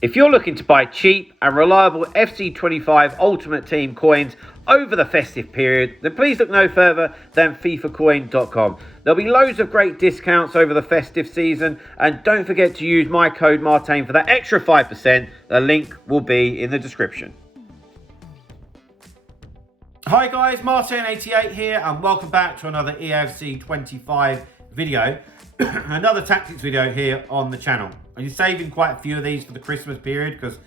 If you're looking to buy cheap and reliable FC25 Ultimate Team coins over the festive period, then please look no further than FIFAcoin.com. There'll be loads of great discounts over the festive season, and don't forget to use my code Martain for that extra 5%. The link will be in the description. Hi guys, Martain88 here, and welcome back to another Eafc 25 video. Another tactics video here on the channel. And you're saving quite a few of these for the Christmas period because,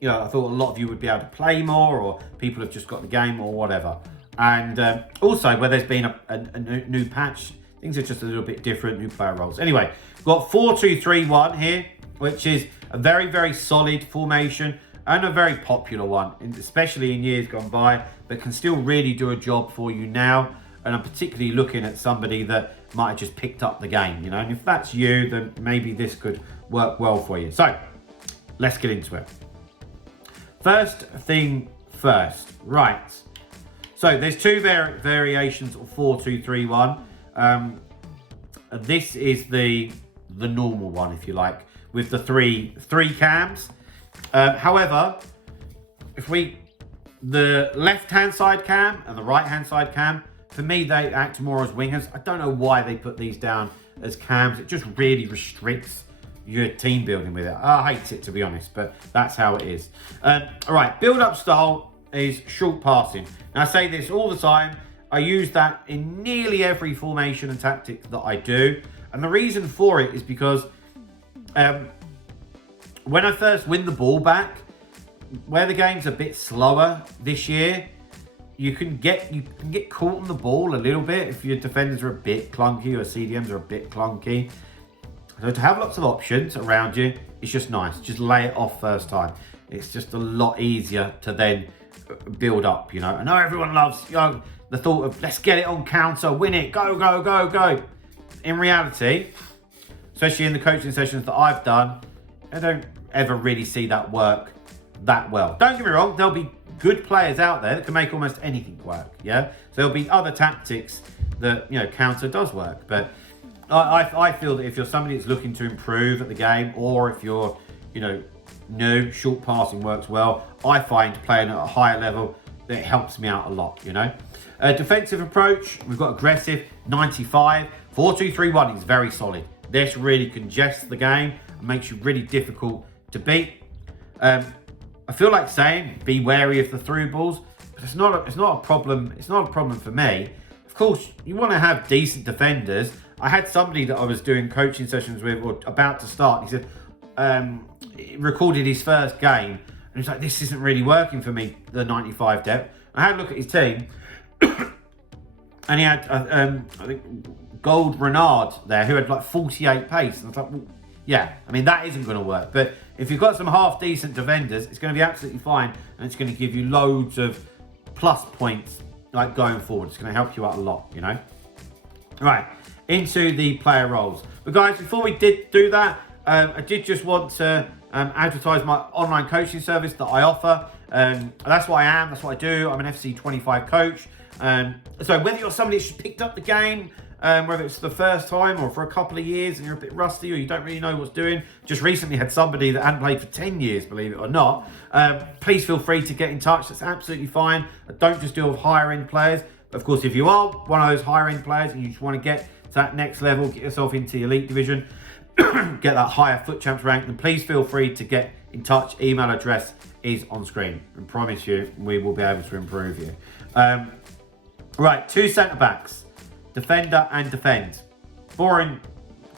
you know, I thought a lot of you would be able to play more, or people have just got the game or whatever. And also where there's been a new patch, things are just a little bit different, new player roles. Anyway, we've got 4-2-3-1 here, which is a very, very solid formation and a very popular one, especially in years gone by, but can still really do a job for you now. And I'm particularly looking at somebody that might have just picked up the game, you know, and if that's you, then maybe this could work well for you. So let's get into it. First thing first, right. So there's two variations of 4-2-3-1. This is the normal one, if you like, with the three cams. However, if the left-hand side cam and the right-hand side cam, for me, they act more as wingers. I don't know why they put these down as cams. It just really restricts your team building with it. I hate it, to be honest, but that's how it is. All right, build-up style is short passing. Now, I say this all the time. I use that in nearly every formation and tactic that I do. And the reason for it is because when I first win the ball back, where the game's a bit slower this year, you can get caught on the ball a little bit if your defenders are a bit clunky or CDMs are a bit clunky. So to have lots of options around you, it's just nice. Just lay it off first time. It's just a lot easier to then build up, you know. I know everyone loves, you know, the thought of let's get it on counter, win it, go, go, go, go. In reality, especially in the coaching sessions that I've done, I don't ever really see that work that well. Don't get me wrong, there'll be good players out there that can make almost anything work, yeah? So there'll be other tactics that, you know, counter does work. But I feel that if you're somebody that's looking to improve at the game, or if you're, you know, new, short passing works well, I find playing at a higher level, that it helps me out a lot, you know? Defensive approach, we've got aggressive, 95. 4-2-3-1 is very solid. This really congests the game and makes you really difficult to beat. I feel like saying be wary of the through balls, but it's not a problem. It's not a problem for me. Of course, you want to have decent defenders. I had somebody that I was doing coaching sessions with, or about to start. He said he recorded his first game, and he's like, "This isn't really working for me." The 95 depth. I had a look at his team, and he had I think Gold Renard there, who had like 48 pace, and I was like, well, yeah, I mean, that isn't going to work. But if you've got some half-decent defenders, it's going to be absolutely fine. And it's going to give you loads of plus points, like, going forward. It's going to help you out a lot, you know? Right, into the player roles. But, guys, before we did do that, I did just want to advertise my online coaching service that I offer. That's what I am. That's what I do. I'm an FC25 coach. So whether you're somebody that's just picked up the game, whether it's the first time or for a couple of years and you're a bit rusty or you don't really know what's doing. Just recently had somebody that hadn't played for 10 years, believe it or not. Please feel free to get in touch. That's absolutely fine. I don't just deal with higher end players. Of course, if you are one of those higher end players and you just want to get to that next level, get yourself into the elite division, get that higher foot champs rank, then please feel free to get in touch. Email address is on screen. I promise you, we will be able to improve you. Right, two centre backs. Defender and defend. Boring,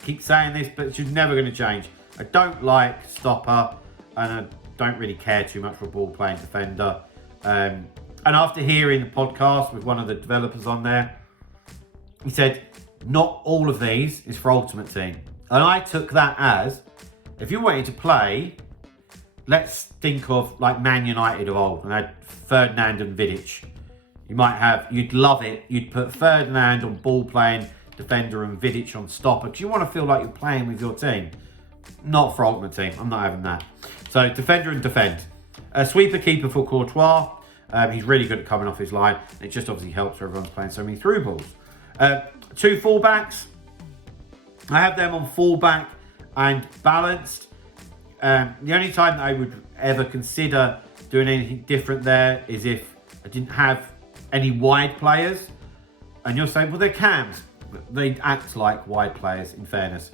keep saying this, but it's never going to change. I don't like stopper, and I don't really care too much for ball playing defender. And after hearing the podcast with one of the developers on there, he said, not all of these is for Ultimate Team. And I took that as, if you're wanting to play, let's think of like Man United of old, and I had Ferdinand and Vidic. You might have, you'd love it, you'd put Ferdinand on ball playing defender and Vidic on stopper, because you want to feel like you're playing with your team. Not for Ultimate Team, I'm not having that. So defender and defend. Sweeper keeper for Courtois. He's really good at coming off his line. It just obviously helps where everyone's playing so many through balls. Two fullbacks. I have them on fullback and balanced. The only time that I would ever consider doing anything different there is if I didn't have any wide players. And you'll say, well, they're cams. They act like wide players, in fairness.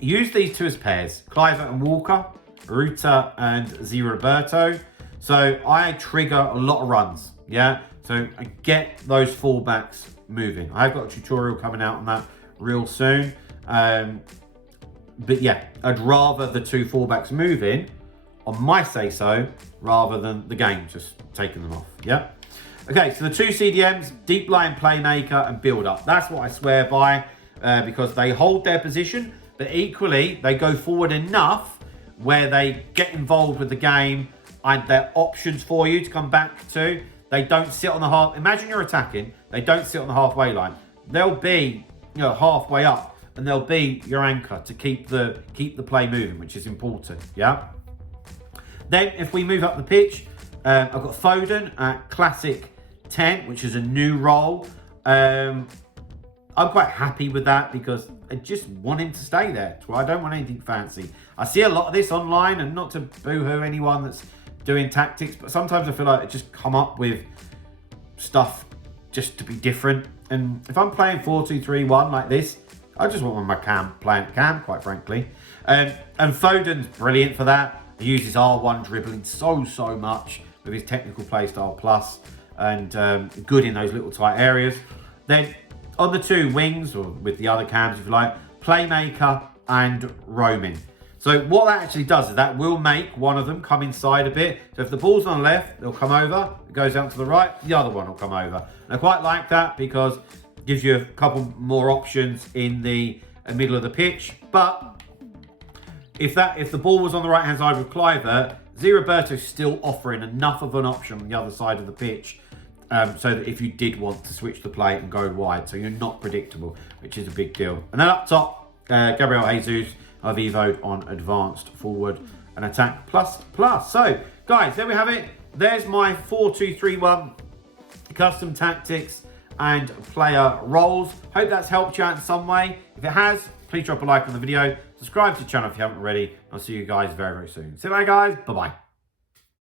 Use these two as pairs, Cliver and Walker, Ruta and Roberto. So I trigger a lot of runs, yeah? So I get those fullbacks moving. I've got a tutorial coming out on that real soon. But yeah, I'd rather the two fullbacks moving on my say-so rather than the game just taking them off, yeah? Okay, so the two CDMs, deep line playmaker and build up. That's what I swear by because they hold their position, but equally they go forward enough where they get involved with the game and they're options for you to come back to. They don't sit on the half. Imagine you're attacking. They don't sit on the halfway line. They'll be, halfway up, and they'll be your anchor to keep the play moving, which is important. Yeah. Then if we move up the pitch, I've got Foden at classic 10, which is a new role. I'm quite happy with that because I just want him to stay there. I don't want anything fancy. I see a lot of this online, and not to boo-hoo anyone that's doing tactics, but sometimes I feel like I just come up with stuff just to be different. And if I'm playing 4-2-3-1 like this, I just want my cam playing cam, quite frankly. And Foden's brilliant for that. He uses R1 dribbling so much with his technical playstyle plus, and good in those little tight areas. Then on the two wings, or with the other cams if you like, playmaker and roaming. So what that actually does is that will make one of them come inside a bit. So if the ball's on the left, they'll come over. It goes out to the right, the other one will come over. And I quite like that because it gives you a couple more options in the middle of the pitch. But if the ball was on the right hand side with Cliver, Roberto's still offering enough of an option on the other side of the pitch, so that if you did want to switch the play and go wide, so you're not predictable, which is a big deal. And then up top, Gabriel Jesus, I've evoed on advanced forward and attack plus. So guys, there we have it. There's my 4-2-3-1 custom tactics and player roles. Hope that's helped you out in some way. If it has, please drop a like on the video. Subscribe to the channel if you haven't already. I'll see you guys very soon. See you later, guys. Bye-bye.